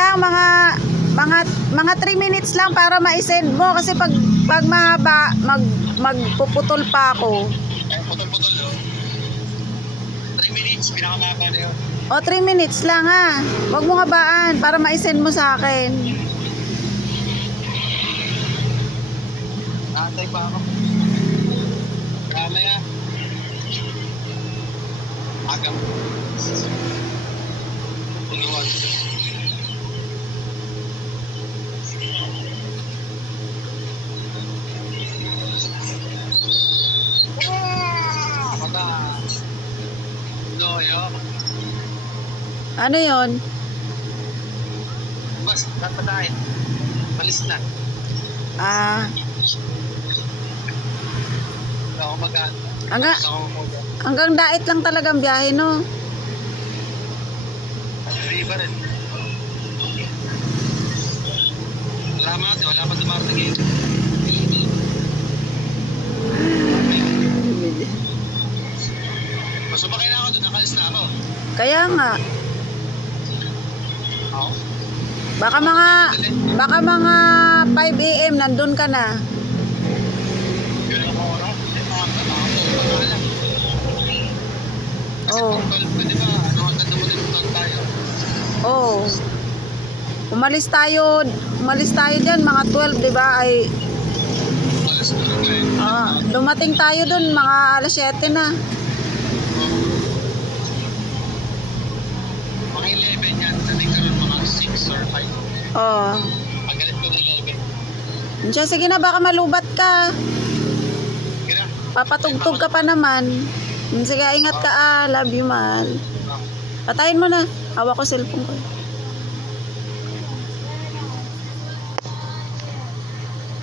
lang, mga 3 minutes lang para ma-send mo kasi pag mahaba magpuputol pa ako. Ay, putol-putol yun. 3 minutes, pinakamaba na yun. O 3 minutes lang ha. Huwag mo habaan para ma-send mo sa akin. Nakantay pa ako. Kamaya. Agam. Puluhan. Mataas. Loyo. Ano yon? Bas, napatayin. Malis na. Ah, Hindi ako mag-ano. hanggang Dait lang talagang biyahe, no? Hindi pa rin. Wala pa dumarating eh. Masubakay na ako doon, nakalis na ako. Kaya nga, Ako? baka mga 5 AM nandun ka na. Yun ako oras. Kasi Oo. pag 12 pa diba, ano ang tanda mo din tayo? Oh. Umalis tayo diyan mga 12, 'di ba? Ay Alas na rin eh. dumating tayo dun mga alas 7 na. Mga 11 yan, dating karoon mga 6 or 5. Oh. Pagalit ko ng 11. Diyan, sige na, baka malubat ka. Kira, Papatugtog ka pa naman. Sige, ingat ka. Love you, mahal. Patayin mo na. Hawak ko cellphone ko.